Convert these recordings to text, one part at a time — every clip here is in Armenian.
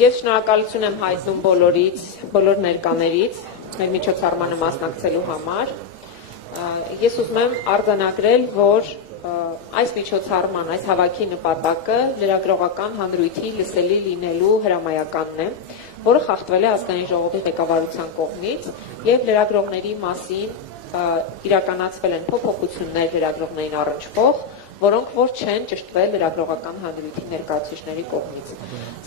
Ես շնորհակալություն եմ հայտնում բոլոր ներկաներից մեր միջոցառմանը մասնակցելու համար։ Ես ուզում եմ արձանագրել, որ այս միջոցառման, այս հավաքի նպատակը լրագրողական հանրույթի լսելի լինելու հրամայականն է, որը խախտվել է ազգային ժողովի ղեկավարության կողմից եւ լրագրողների մասին իրականացվել են փոփոխություններ լրագրողներին առնչվող, որոնք որ չեն ճշտվել լրագրողական հանրույթի ներկայացուցիչների կողմից։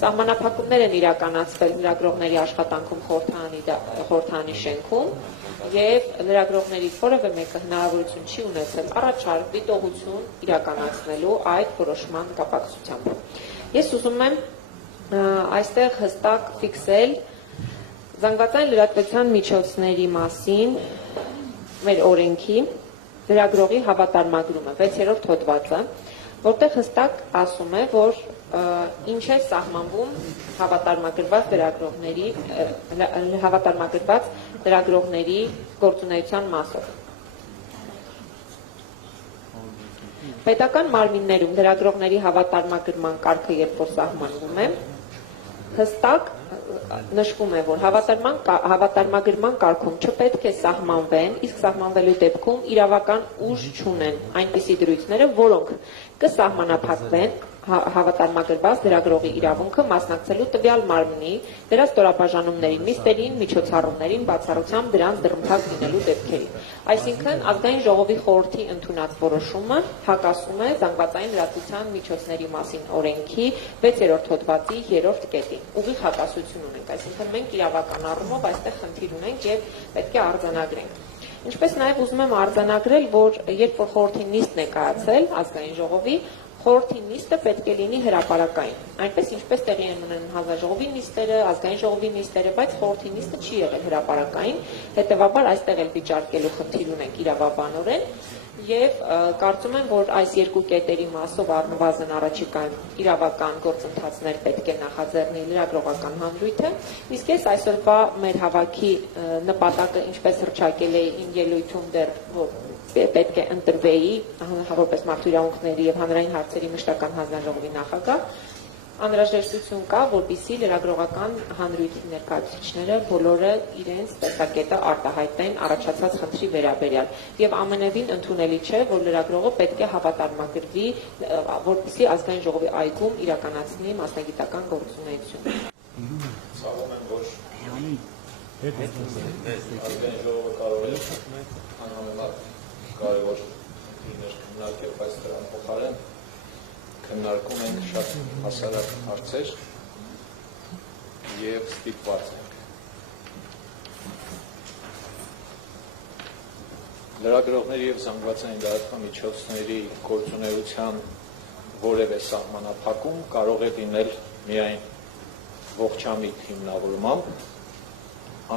Սահմանափակումներ են իրականացվել լրագրողների աշխատանքում խորհրդարանի շենքում եւ լրագրողներից որևէ մեկը հնարավորություն չի ունեցել առաջարկ դիտողություն իրականացնելու այդ որոշման կապակցությամբ։ Ես ուզում եմ այստեղ հստակ ֆիքսել զանգվածային լրատվության միջոցների մասին մեր օրենքի լրագրողի հավատարմագրումը 6-րդ հոդվածը, որտեղ հստակ ասում է, որ ինչ է սահմանվում հավատարմագրված լրագրողների գործունեության մասով։ Պետական մարմիններում լրագրողների հավատարմագրման կարգը երբ որ սահմանվում է, հստակ նշվում է, որ հավատարմագրման կարգում չպետք է սահմանվեն, իսկ սահմանվելու դեպքում իրավական ուժ չունեն այնպիսի դրույթները, որոնք կսահմանափակվեն հավատարմագրված լրագրողի իրավունքը մասնակցելու տվյալ մարմնի դրա ստորաբաժանումներին, նիստերին, միջոցառումներին, բացառությամբ դրանց դռնփակ լինելու դեպքերին։ Այսինքն ազգային ժողովի խորհրդի ընդունած որոշումը հակասում է զանգվածային լրատվության միջոցների մասին օրենքի 6-րդ հոդվածի 3-րդ կետին։ Ուղիղ հակասություն ունենք, այսինքն մենք իրավական առումով այստեղ խնդիր ունենք եւ պետք է արձանագրենք։ Ինչպես նաեւ ուզում եմ արձանագրել, որ երբ որ խորհրդի նիստ ներկայացել ազգային ժողովի խորհրդի նիստը պետք է լինի հրապարակային, այնպես ինչպես տեղի են ունենում հանձնաժողովի նիստերը, ազգային ժողովի նիստերը, բայց խորհրդի նիստը չի եղել հրապարակային, հետևաբար այստեղ էլ վիճարկելու խնդիր ունենք իրավաբանորեն եւ կարծում եմ, որ այս երկու կետերի մասով առնվազն առաջիկայում իրավական գործընթացներ պետք է նախաձեռնի լրագրողական հանրույթը, իսկ ես այսօրվա մեր հավաքի նպատակը ինչպես հռչակել է իմ ելույթում դեռ պետք է ընտրվեի որպես մարդու իրավունքների եւ հանրային հարցերի մշտական հանձնաժողովի նախագահ, անհրաժեշտություն կա, որպեսզի լրագրողական հանրույթի ներկայացուցիչները բոլորը իրենց տեսակետը արտահայտեն առաջացած խնդրի վերաբերյալ եւ ամենևին ընդունելի չէ, որ լրագրողը պետք է հավատարմագրվի, որպեսզի ազգային ժողովի այգում իրականացնի մասնագիտական գործունեություն։ Ցավում եմ, որ ազգային ժողովը կարող է անհամեմատ կարևոր լիներ քննարկել, բայց դրան փոխարեն քննարկում ենք շատ հասարակ հարցեր եւ ստիպված ենք։ Լրագրողների եւ զանգվածային լրատվության միջոցների գործունեության որևէ սահմանափակում կարող է լինել միայն ողջամիտ հիմնավորմամբ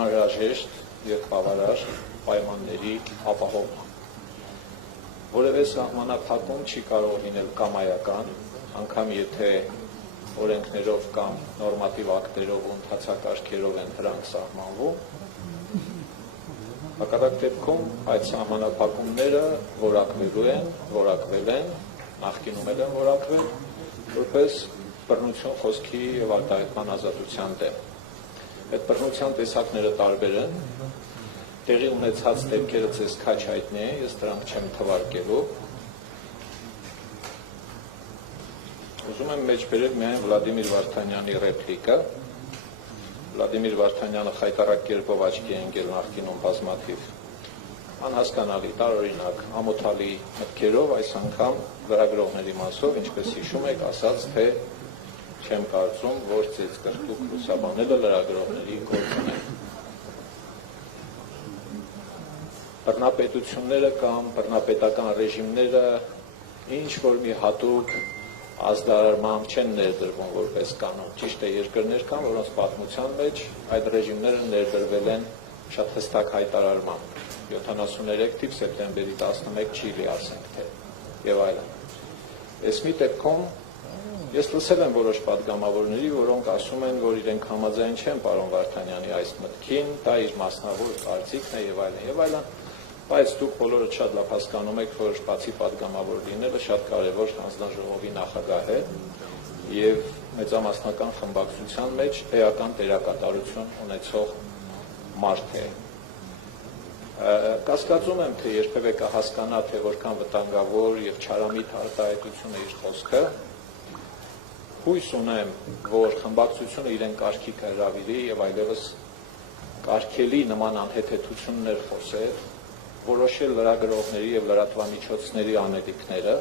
անհրաժեշտ եւ բավարար պայմանների ապահովմամբ։ Որևէ սահմանափակում չի կարող լինել կամայական, անգամ եթե օրենքներով կամ նորմատիվ ակտերով ու ընդհանցակարգերով են դրանք սահմանվում։ Հակառակ դեպքում այդ սահմանափակումները որակվել են, նախկինում են որակվել, որպես բռնություն խոսքի եւ արտահայտման ազատության դեմ։ Այդ բռնության տեսակները տարբեր են։ Տեղի ունեցած դեպքերը ձեզ քաչ հայտնի է, ես դրանք չեմ թվարկելու։ Ուզում եմ մեջբերել միայն Վլադիմիր Վարդանյանի ռեպլիկը։ Վլադիմիր Վարդանյանը խայտառակ կերպով աչքի է ընկել նախկինում բազմաթիվ անհասկանալի, տարօրինակ, ամոթալի մտքերով, այս անգամ լրագրողների մասով, ինչպես հիշում եք, ասաց, թե չեմ կարծում, որ ձեզ կրտուկ լուսաբանելը լրագրողների գործն է։ Բռնապետությունները կամ բռնապետական ռեժիմները ինչ որ մի հատուկ ազդարարմամբ չեն ներդրվում որպես կանոն։ Ճիշտ է, երկրներ կան, որոնց պատմության մեջ այդ ռեժիմները ներդրվել են շատ հստակ հայտարարմամբ։ 73 թիվ սեպտեմբերի 11 Չիլի, ասենք թե, եւ այլն։ Այս մի դեպքում ես լսել եմ որոշ պատգամավորների, որոնք ասում են, որ իրենք համաձայն չեն պարոն Վարդանյանի այս մտքին, դա իր մասնավոր կարծիքն է եւ այլն։ Բայց դուք բոլորը շատ լավ հասկանում եք, որ բացի պատգամավոր լինելը շատ կարևոր հանձնաժողովի նախագահ է եւ մեծամասնական խմբակցության մեջ էական դերակատարություն ունեցող մարդ է։ Կասկածում եմ, թե երբևէ կհասկանա, թե որքան վտանգավոր եւ չարամիտ արտահայտություն է իր խոսքը։ Հույս ունեմ, որ խմբակցությունը իրեն կարգի կհրավիրի եւ այլևս կարգելի նման անհեթեթություններ խոսել, որոշել լրագրողների եւ լրատվամիջոցների անելիքները,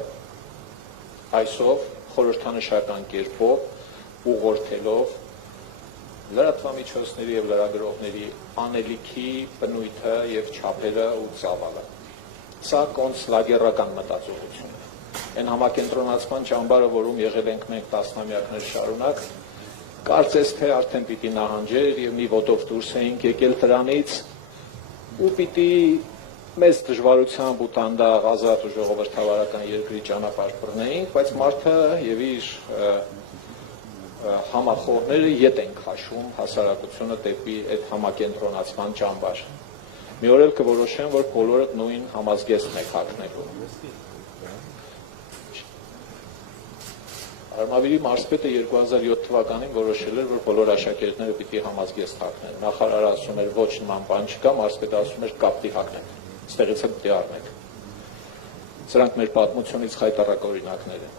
այսով խորհրդանշական կերպով ուղղորդելով լրատվամիջոցների եւ լրագրողների անելիքի բնույթը եւ չափերը ու ծավալը։ Սա կոնցլագերական մտածողություն է։ Այն համակենտրոնացման ճամբարը, որում եղել ենք մենք տասնամյակներ շարունակ, կարծես թե արդեն պիտի նահանջեր եւ մի ոտով դուրս էինք եկել դրանից ու պիտի մեծ դժվարությամբ ու տանդաղ ազատ ու ժողովրդավարական երկրի ճանապարհ բռնեինք, բայց մարդը եւ իր համախոհները ետ են քաշում հասարակությունը դեպի այդ համակենտրոնացման ճամբար։ Մի օր էլ կորոշեն, որ բոլորը նույն համազգեստն է հագնելու։ Արմավիրի մարզպետը 2007 թվականին որոշել էր, որ բոլոր աշակերտները պիտի համազգեստ հագնեն։ Նախարարը ասում էր ոչ նման բան չկա, մարզպետը ասում էր կապտի հագնենք։ Ստեղից էլ պիտի առնենք։ Սրանք մեր պատմությունից խայտառակ օրինակներ են։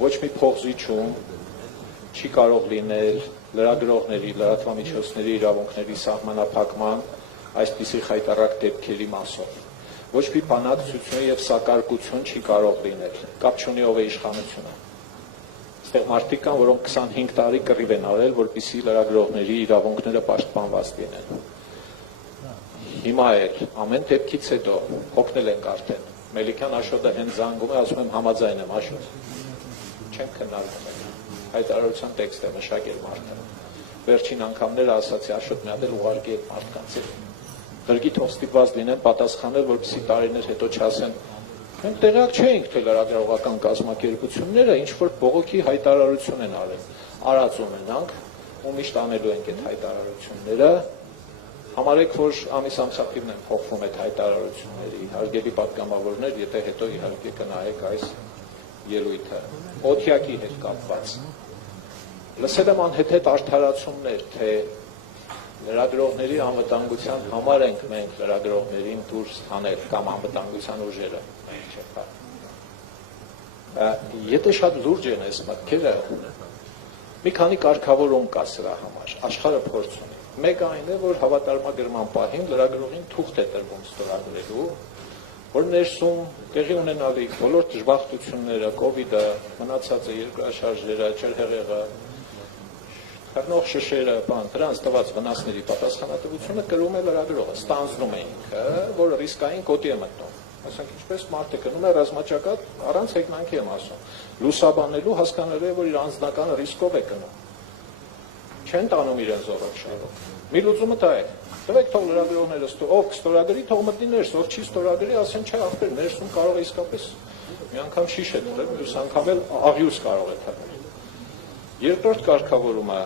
Ոչ մի փոխզիջում չի կարող լինել լրագրողների, լրատվամիջոցների իրավունքների սահմանափակման այսպիսի խայտառակ դեպքերի մասով։ Ոչ մի բանակցություն եւ սակարկություն չի կարող լինել, կապ չունի ով է իշխանությունը։ Այստեղ մարդիկ կան, որոնք 25 տարի կռիվ են արել, որպեսզի լրագրողների իրավունքները պաշտպանված լինեն։ Հիմա էլ ամեն դեպքից հետո հոգնել ենք արդեն։ Մելիքյան Աշոտը հենց զանգում է, ասում եմ համաձայն եմ, Աշոտ։ Չենք քննարկում ենք։ Հայտարարության տեքստ է մշակել մարդը։ Վերջին անգամները ասացի Աշոտ մի հատ էլ ուղարկի այդ մարդկանց։ Դրգի թող ստիպված լինեն պատասխանել, որպեսզի տարիներ հետո չասեն, մենք տեղյակ չէինք, թե լրագրողական կազմակերպությունները ինչ որ բողոքի հայտարարություն են արել։ Արած ունենանք ու միշտ անելու ենք այդ հայտարարությունները։ Համարեք, որ ամիս ամսաթիվն են փոխվում այդ հայտարարությունների, հարգելի պատգամավորներ, եթե հետո իհարկե կնայեք այս ելույթը, օթյակի հետ կապված։ Լսել եմ անհեթեթ արդարացումներ, թե լրագրողների անվտանգության համար ենք մենք լրագրողներին դուրս հանել կամ անվտանգության ուժերը։ Եթե շատ լուրջ են այս մտքերը, մի քանի կարգավորում կա սրա համար, աշխարհը փորձ ունի։ Մեկը այն է, որ հավատարմագրման պահին լրագրողին թուղթ է տրվում ստորագրելու, որ ներսում տեղի ունենալիք բոլոր դժբախտությունները, կովիդը, մնացածը, երկրաշարժերը, ջրհեղեղը, հեռնող շշերը, դրանց տված վնասների պատասխանատվությունը կրում է լրագրողը, ստանձնում է ինքը, որը ռիսկային կոտի է մտնում։ Ասենք ինչպես մարդը գնում է ռազմաճակատ, առանց հեգնանքի եմ ասում, լուսաբանելու հասկանալու է, որ իր անձնական ռիսկով է գնում։ Չեն տանում իրեն զորակշռով։ Մի լուծումը դա է։ Տվեք թող լրագրողները ով կստորագրի, թող մտնի ներս, ով չի ստորագրի, ասեն չէ, ախպեր, ներսում կարող է իսկապես մի անգամ շիշ է դրել, մյուս անգամ էլ աղյուս կարող է թռնել։ Երկրորդ կարգավորումը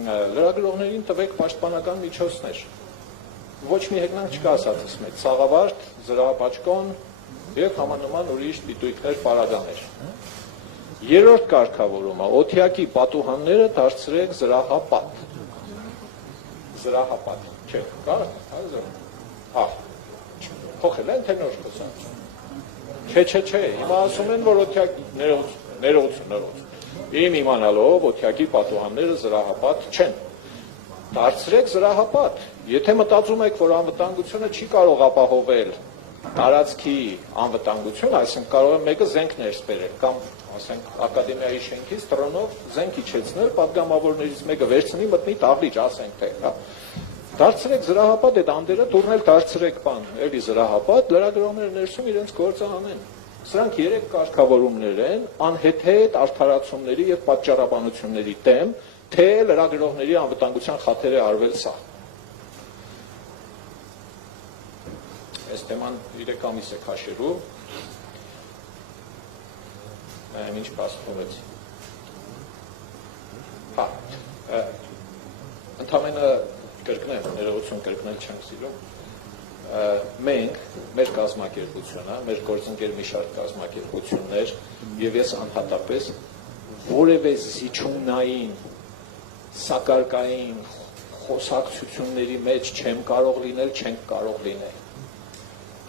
լրագրողներին տվեք պաշտպանական միջոցներ։ Ոչ մի հեգնանք չկա ասածս մեջ, սաղավարտ, զրահապաճկոն եւ համանման ուրիշ պիտույքներ, պարագաներ։ Երրորդ կարգավորումը օթյակի պատուհանները դարձրեք զրահապատ։ Զրահապատ, չէ, կա, փոխել են թե նոր խոսան։ Չէ, հիմա ասում են, որ օթյակի ներողություն։ Իմ իմանալով օթյակի պատուհանները զրահապատ չեն։ Դարձրեք զրահապատ։ Եթե մտածում եք, որ անվտանգությունը չի կարող ապահովել տարածքի անվտանգություն, այսինքն կարող է մեկը զենք ներս բերել կամ ասենք ակադեմիայի շենքից տրոնով զենք իջեցնել, պատգամավորներից մեկը վերցնի մտնի տաղիճ, ասենք թե, հա։ Դարձրեք զրահապատ, այդ անդերը դուրնել դարձրեք բան, էլի զրահապատ, լրագրողները ներսում իրենց գործը անեն։ Սրանք երեք կարգավորումներ են անհեթեթ արդարացումների եւ պատճառաբանությունների դեմ, թե լրագրողների անվտանգության խաթեր է արվել սա։ Այս թեման 3 ամիս է քաշելու։ Ինչ պասխովեց։ Ընդամենը կրկնեմ, ներողություն կրկնել չեմ սիրում։ Մենք, մեր կազմակերպությունը, մեր գործընկեր մի շարք կազմակերպություններ եւ ես անհատապես որևէ զիջումնային սակարկային խոսակցությունների մեջ չեմ կարող լինել, չենք կարող լինել։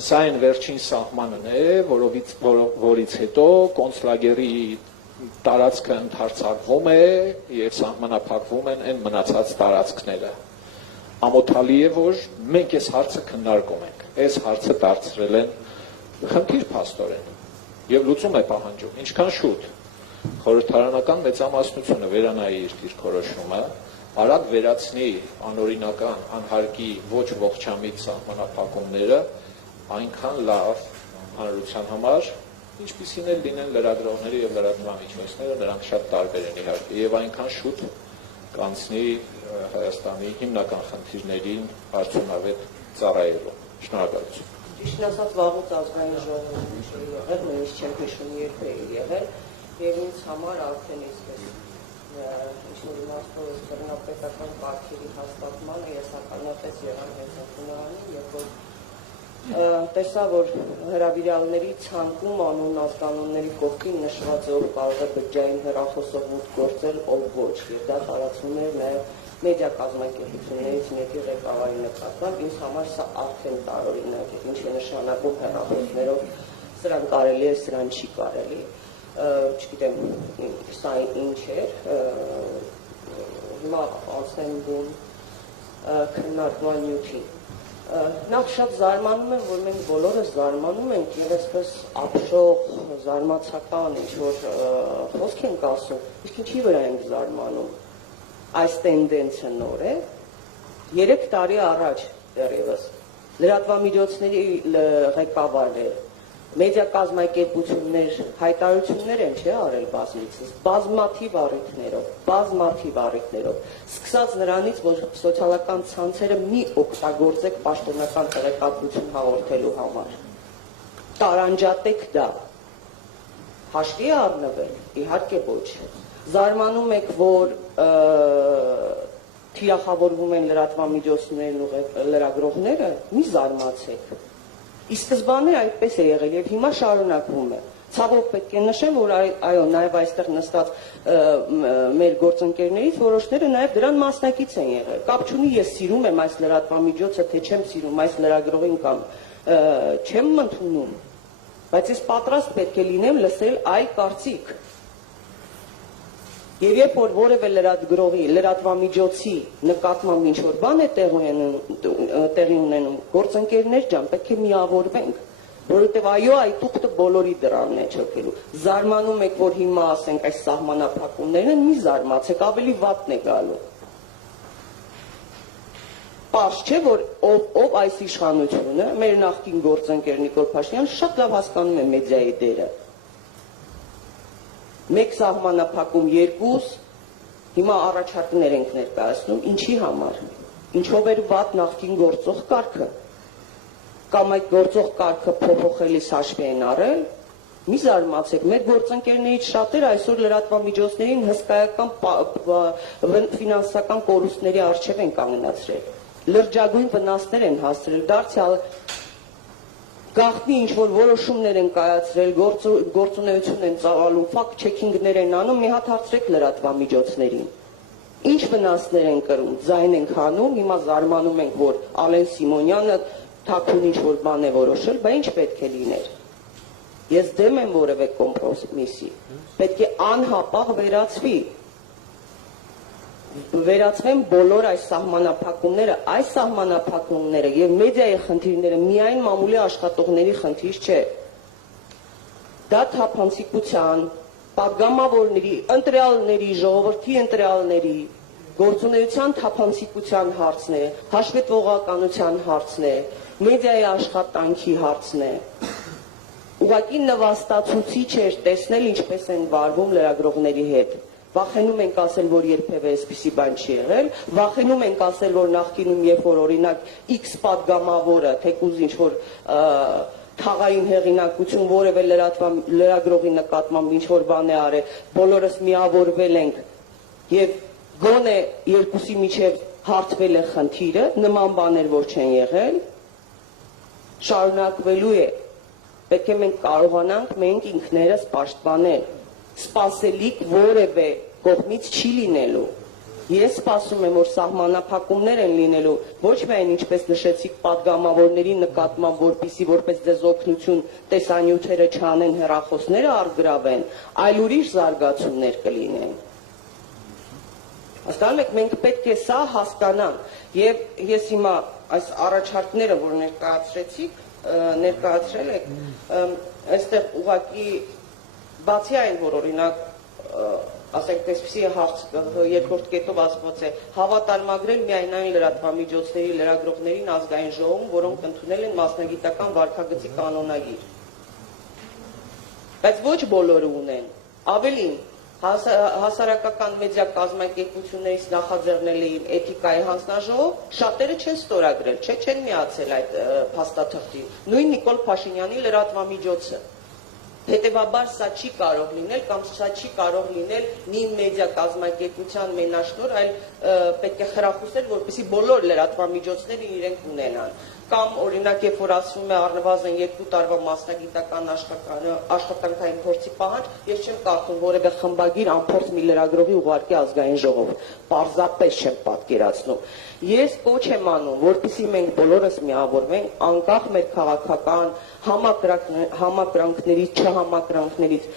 Սա այն վերջին սահմանն է, որից հետո կոնցլագերի տարածքը ընդարձակվում է եւ սահմանափակվում են այն մնացած տարածքները։ Ամոթալի է, որ մենք այս հարցը քննարկում ենք, այս հարցը դարձրել են խնդիր փաստորեն եւ լուծում է պահանջում, ինչքան շուտ խորհրդարանական մեծամասնությունը վերանայի իր դիրքորոշումը, արագ վերացնի անօրինական, անհարկի, ոչ ողջամիտ սահմանափակումները, այնքան լավ հանրության համար, ինչպիսին էլ լինեն լրագրողների եւ լրատվամիջոցները, նրանք շատ տարբեր են իհարկե, եւ այնքան շուտ կանցնի Հայաստանի հիմնական խնդիրներին արդյունավետ ծառայելու։ Շնորհակալություն։ Ճիշտն ասած, վաղուց ազգային ժողովուրդ չի եղել, նույնիսկ չեմ հիշում երբ է եղել, եւ ինձ համար արդեն այսպես ինչ-որ իմաստով բռնապետական կարգերի հաստատմանը ես ականատես եղան հենց ընդունարանի, երբ որ տեսա, որ հրավիրալների ցանկում անուն ազգանունների կողքին նշված է, ով կարող է բջջային հեռախոսով մուտք գործել, ով ոչ, եւ դա տարածվում էր նաեւ մեդիա կազմակերպություններից մեկի ղեկավարի նկատմամբ, ինձ համար սա արդեն տարօրինակ է, ինչ է նշանակում հեռախոսներով, սրան կարելի է, սրան չի կարելի, չգիտեմ, սա ինչ էր, հիմա անցնեմ բուն քննարկման նյութին։ Նախ շատ զարմանում եմ, որ մենք բոլորս զարմանում ենք եւ այսպես ապշող, զարմացական ինչ-որ խոսք ենք ասում, իսկ ինչի վրա ենք զարմանում։ Այս տենդենսը նոր է։ 3 տարի առաջ դեռևս լրատվամիջոցների ղեկավարներ, մեդիա կազմակերպություններ հայտարարություններ են արել բազմիցս, բազմաթիվ առիթներով, սկսած նրանից, որ սոցիալական ցանցերը մի օգտագործեք պաշտոնական տեղեկատվություն հաղորդելու համար։ Տարանջատեք դա։ Հաշվի առնվել, իհարկե ոչ։ Զարմանում եք, որ թիրախավորվում են լրատվամիջոցներն ու լրագրողները, մի զարմացեք։ Ի սկզբանե այդպես է եղել եւ հիմա շարունակվում է։ Ցավոք պետք է նշեմ, որ այո, նաեւ այստեղ նստած մեր գործընկերներից որոշները նաեւ դրան մասնակից են եղել։ Կապ չունի ես սիրում եմ այս լրատվամիջոցը, թե չեմ սիրում այս լրագրողին կամ չեմ ընդունում, բայց ես պատրաստ պետք է լինեմ լսել այ կարծիք։ Եվ երբ որ որևէ լրագրողի, լրատվամիջոցի նկատմամբ ինչ-որ բան է տեղի ունենում, գործընկերներ ջան, պետք է միավորվենք, որովհետև այո, այդ ուխտը բոլորի դրանն է չոքելու։ Զարմանում եք, որ հիմա ասենք այս սահմանափակումներն են, մի զարմացեք, ավելի վատն է գալու։ Պարզ չէ, որ ով այս իշխանությունը, մեր նախկին գործընկեր Նիկոլ Փաշինյանը շատ լավ հասկանում է մեդիայի դերը։ Մեկ սահմանափակում, 2, հիմա առաջարկներ ենք ներկայացնում, ինչի համար, ինչով էր վատ նախկին գործող կարգը, կամ այդ գործող կարգը փոփոխելիս հաշվի են առել, մի զարմացեք, մեր գործընկերներից շատերը այսօր լրատվամիջոցներին հսկայական ֆինանսական կորուստների առջև են կանգնացրել, լրջագույն վնասներ են հասցրել, դարձյալ գաղտնի ինչ-որ որոշումներ են կայացրել, գործունեություն են ծավալում, ֆակտ չեքինգներ են անում, մի հատ հարցրեք լրատվամիջոցներին։ Ինչ վնասներ են կրում, ձայն ենք հանում, հիմա զարմանում ենք, որ Ալեն Սիմոնյանը թաքուն ինչ-որ բան է որոշել, բա ինչ պետք է լիներ։ Ես դեմ եմ որևէ կոմպրոմիսի, պետք է անհապաղ վերացվեն բոլոր այս սահմանափակումները եւ մեդիայի խնդիրները միայն մամուլի աշխատողների խնդիր չէ։ Դա թափանցիկության, պատգամավորների, ընտրյալների, ժողովրդի ընտրյալների գործունեության թափանցիկության հարցն է, հաշվետվողականության հարցն է, մեդիայի աշխատանքի հարցն է։ Ուղղակի նվաստացուցիչ էր տեսնել ինչպես են վարվում լրագրողների հետ։ Վախենում ենք ասել, որ երբևէ այսպիսի բան չի եղել, վախենում ենք ասել, որ նախկինում երբ որ օրինակ X պատգամավորը, թեկուզ ինչ-որ թաղային հեղինակություն որևէ լրագրողի նկատմամբ ինչ-որ բան է արել, բոլորս միավորվել ենք եւ գոնե երկուսի միջև հարթվել է խնդիրը, նման բաներ որ չեն եղել, շարունակվելու է, պետք է մենք կարողանանք մենք ինքներս պաշտպանել սպասելիք որևէ կողմից չի լինելու։ Ես սպասում եմ, որ սահմանափակումներ են լինելու, ոչ միայն ինչպես նշեցիք падգամավորների նկատմամբ, որպիսի որպես ձեզ օգնություն տեսանյութերը չանեն, հեռախոսները առգրավեն, այլ ուրիշ զարգացումներ կլինեն։ Հասկանում եք, մենք պետք է սա հասկանանք, եւ ես հիմա այս առաջարկները, որ ներկայացրել եք, այստեղ ուղղակի բացի այն, որ օրինակ ասենք այսպիսի հարց երկրորդ կետով ասված է հավատարմագրել միայն այն լրատվամիջոցների լրագրողներին ազգային ժողովում, որոնք ընդունել են մասնագիտական վարքագծի կանոնագիր։ Բայց ոչ բոլորը ունեն, ավելին հասարակական մեդիա կազմակերպություններից նախաձեռնել էին էթիկայի հանձնաժողով, շատերը չեն ստորագրել, չեն միացել այդ փաստաթղթին, նույն Նիկոլ Փաշինյանի լրատվամիջոցը։ Հետևաբար սա չի կարող լինել կամ սա չի կարող լինել մի մեդիա կազմակերպության մենաշնոր, այլ պետք է խրախուսել, որպեսզի բոլոր լրատվամիջոցները իրենք ունենան։ Կամ օրինակ, երբ որ ասվում է առնվազն 2 տարվա մասնագիտական աշխատանքային փորձի պահանջ, ես չեմ կարծում որևէ խմբագիր անփորձ մի լրագրողի ուղարկի ազգային ժողով։ Պարզապես չեմ պատկերացնում։ Ես կոչ եմ անում, որպեսզի մենք բոլորս միավորվենք, անկախ մեր քաղաքական համակրանքներից, չհամակրանքներից,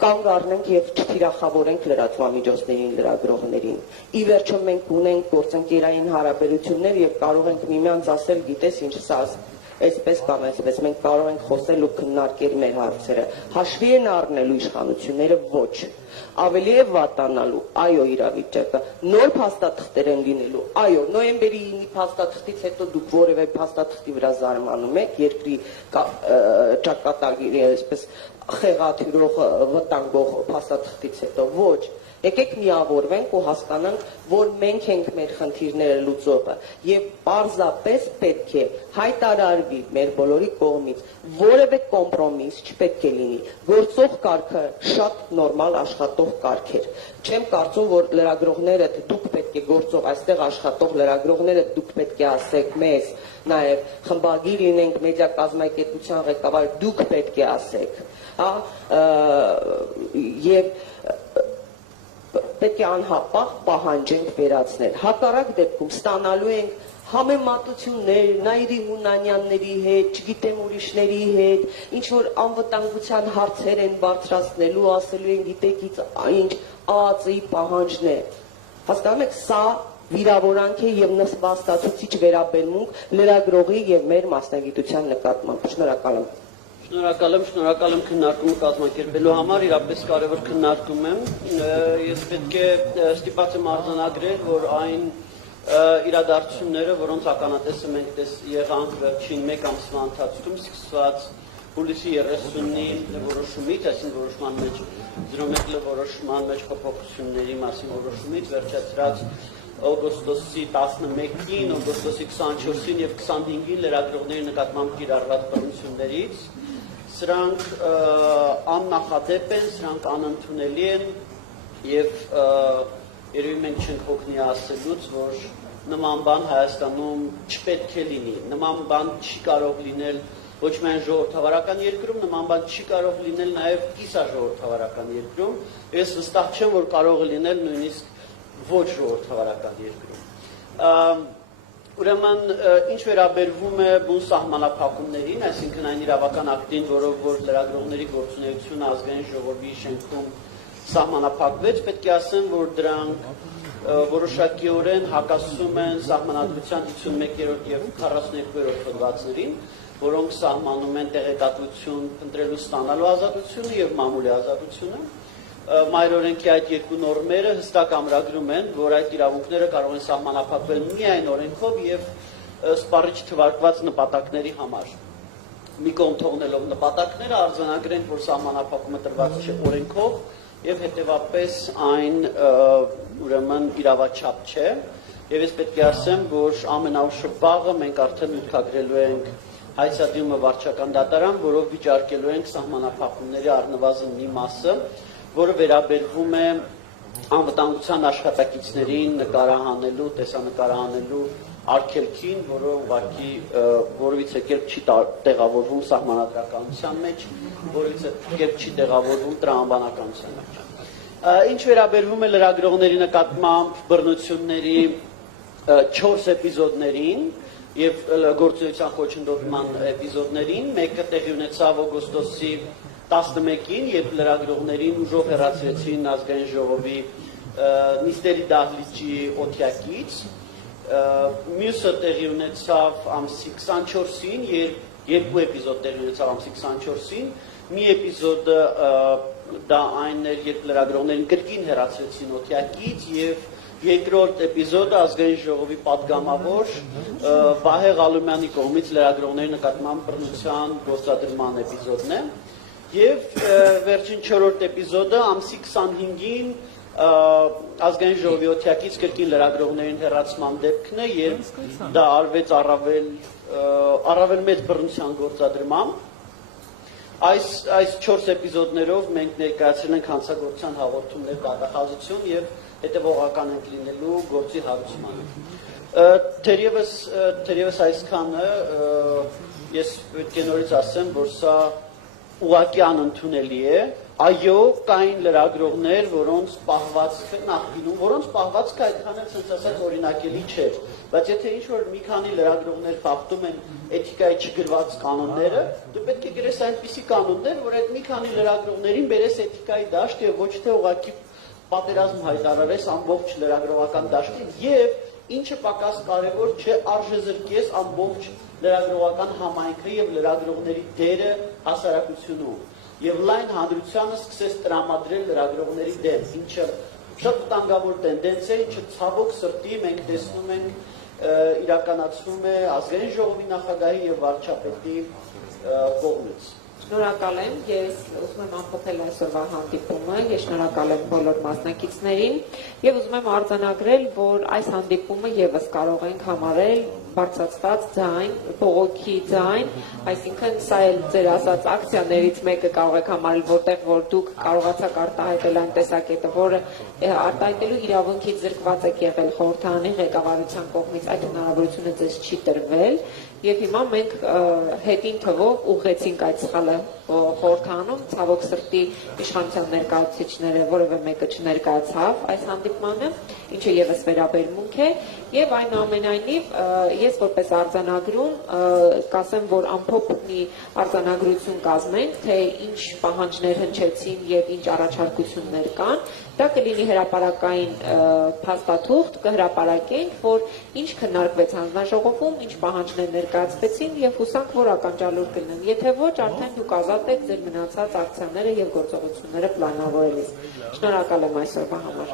կանգ առնենք եւ չթիրախավորենք լրատվամիջոցներին, լրագրողներին։ Ի վերջո մենք ունենք գործընկերային հարաբերություններ եւ կարող ենք միմյանց ասել, գիտես ինչ, սա այսպես կամ այսպես, մենք կարող ենք խոսել ու քննարկել մեր հարցերը։ Հաշվի են առնելու իշխանությունները ոչ։ Ավելի է վատանալու, այո, իրավիճակը, նոր փաստաթղթեր են լինելու, այո, նոյեմբերի 9-ի փաստաթղթից հետո դուք որևէ փաստաթղթի վրա զարմանում եք, երկրի ճակատագիրի այսպես խեղաթյուրող վտանգող փաստաթղթից հետո, ոչ։ Եկեք միավորվենք ու հասկանանք, որ մենք ենք մեր խնդիրները լուծողը եւ պարզապես պետք է հայտարարվի մեր բոլորի կողմից որևէ կոմպրոմիս չպետք է լինի։ Գործող կարգը շատ նորմալ աշխատող կարգ էր։ Չեմ կարծում, որ լրագրողները դուք պետք է գործող այստեղ աշխատող լրագրողները դուք պետք է ասեք մեզ, նաեւ խմբագիր լինենք, մեդիա կազմակերպության ղեկավար դուք պետք է ասեք, հա, եւ պետք է անհապաղ պահանջենք վերացնել։ Հակառակ դեպքում ստանալու ենք համեմատություններ Նաիրի Հունանյանների հետ, չգիտեմ ուրիշների հետ, ինչ որ անվտանգության հարցեր են բարձրացնելու, ասելու են գիտեք ինչ ԱԱԾ-ի պահանջն է։ Հասկանում եք, սա վիրավորանք է եւ նստվածացուցիչ վերաբերմունք լրագրողի եւ մեր մասնագիտության նկատմամբ։ Շնորհակալ եմ։ Շնորհակալ եմ քննարկումը կազմակերպելու համար, իրապես կարևոր քննարկում եմ։ Ես պետք է ստիպված եմ արձանագրել, որ այն իրադարձությունները, որոնց ականատեսը մենք եղանք վերջին 1 ամսվա ընթացքում, սկսված հուլիսի 30-ի որոշումից, այսինքն որոշման մեջ 01 որոշման մեջ փոփոխությունների մասին որոշումից, վերջացրած օգոստոսի 11-ին, օգոստոսի 24-ին եւ 25-ին լրագրողների նկատմամբ կիրառված բռնություններից, սրանք աննախադեպ են, սրանք անընդունելի են եւ երևի մենք չենք օգնի ասելուց, որ նման բան Հայաստանում չպետք է լինի, նման բան չի կարող լինել ոչ միայն ժողովրդավարական երկրում, նման բան չի կարող լինել նաեւ կիսաժողովրդավարական երկրում, ես վստահ չեմ, որ կարող է լինել նույնիսկ ոչ ժողովրդավարական երկրում։ Ուրեմն, ինչ վերաբերվում է բուն սահմանափակումներին, այսինքն այն իրավական ակտին, որով որ լրագրողների գործունեությունը ազգային ժողովի շենքում սահմանափակվեց, պետք է ասեմ, որ դրանք որոշակիորեն հակասում են սահմանադրության 51-րդ եւ 42-րդ հոդվածներին, որոնք սահմանում են տեղեկատվություն ընտրելու ստանալու ազատությունը եւ մամուլի ազատությունը։ Մայրօրենքի այդ երկու նորմերը հստակ ամրագրում են, որ այդ իրավունքները կարող են սահմանափակվել միայն օրենքով եւ սպառիչ թվարկված նպատակների համար։ Մի կողմ թողնելով նպատակները արձանագրենք, որ սահմանափակումը տրված չէ օրենքով եւ հետեւապես այն ուրեմն իրավաչափ չէ։ Եվ ես պետք է ասեմ, որ ամենաուշ բաղը մենք արդեն ուրքագրելու ենք հայցադիմը վարչական դատարան, որով վիճարկելու ենք սահմանափակումների առնվազն մի մասը, որը վերաբերվում է անվտանգության աշխատակիցներին նկարահանելու, տեսանկարահանելու արգելքին, որը ուղղակի որևիցե կերպ չի տեղավորվում սահմանադրականության մեջ, որևիցե կերպ չի տեղավորվում տրամաբանականության մեջ։ Ինչ վերաբերվում է լրագրողների նկատմամբ բռնությունների 4 էպիզոդներին եւ գործունեության խոչընդոտման էպիզոդներին, մեկը տեղի ունեցավ օգոստոսի 11-ին, երբ լրագրողներին ուժով հեռացրեցին ազգային ժողովի նիստերի դահլիճի օթյակից, մյուսը տեղի ունեցավ ամսի 24-ին, երկու էպիզոդ տեղի ունեցավ ամսի 24-ին, մի էպիզոդը դա այն էր, երբ լրագրողներին կրկին հեռացրեցին օթյակից եւ երկրորդ էպիզոդը ազգային ժողովի падգամավոր Վահե Ղալումյանի կողմից լրագրողների նկատմամբ բռնության գործադրման էպիզոդն է եւ վերջին 4-րդ էպիզոդը ամսի 25-ին ազգային ժողովի օթյակից կրկին լրագրողներին հեռացման դեպքն է, երբ դա արվեց առավել մեծ բռնության գործադրմամբ։ Այս 4 էպիզոդներով մենք ներկայացրել ենք հանցագործության հաղորդումներ դատախազություն եւ հետևողական ենք լինելու գործի հարուցմանը։ Թերևս այսքանը ես պետք է նորից ասեմ, որ սա ուղղակի անընդունելի է։ Այո, կային լրագրողներ, որոնց պահվածքը նախկինում, որոնց պահվածքը այդքան էլ ցած ասած օրինակելի չէր, բայց եթե ինչ-որ մի քանի լրագրողներ խախտում են էթիկայի չգրված կանոնները, դու պետք է գրես այնպիսի կանոններ, որ այդ մի քանի լրագրողներին բերես էթիկայի դաշտ եւ ոչ թե ուղղակի պատերազմ հայտարարես ամբողջ լրագրողական դաշտին եւ ինչը պակաս կարևոր չէ, արժեզրկես ամբողջ լրագրողական համայնքը եւ լրագրողների դերը հասարակությունում եւ լայն հանրությանը սկսես տրամադրել լրագրողների դեմ, ինչը շատ վտանգավոր տենդենց է, ինչը ցավոք սրտի մենք տեսնում ենք իրականացվում է ազգային ժողովի նախագահի եւ վարչապետի կողմից։ Շնորհակալ եմ, ես ուզում եմ ամփոփել այսօրվա հանդիպումը, ես շնորհակալ եմ բոլոր մասնակիցներին եւ ուզում եմ արձանագրել, որ այս հանդիպումը եւս կարող ենք համարել բարձրացված ձայն, բողոքի ձայն, այսինքն սա էլ ձեր ասած ակցիաներից մեկը կարող եք համարել, որտեղ որ դուք կարողացաք արտահայտել այն տեսակետը, որը արտահայտելու իրավունքից զրկված եք եղել խորհրդարանի ղեկավարության կողմից, այդ հնարավորությունը ձեզ չի տրվել եւ հիմա մենք հետին թվով ուղղեցինք այդ սխալը խորհրդարանում, ցավոք սրտի իշխանության ներկայացուցիչները որևէ մեկը չներկայացավ այս հանդիպմանը, ինչը եւս վերաբերմունք է եւ այնուամենայնիվ ես որպես արձանագրում կասեմ, որ ամփոփ մի արձանագրություն կազմենք, թե ինչ պահանջներ հնչեցին եւ ինչ առաջարկություններ կան, դա կլինի հրապարակային փաստաթուղթ, կհրապարակենք, որ ինչ քննարկվեց հանձնաժողովում, ինչ պահանջներ ներկայացվեցին եւ հուսանք, որ ականջալուր կլինեն։ Եթե ոչ, արդեն դուք ազատ եք ձեր մնացած ակցիաները եւ գործողությունները պլանավորելիս։ Շնորհակալ եմ այսօրվա համար։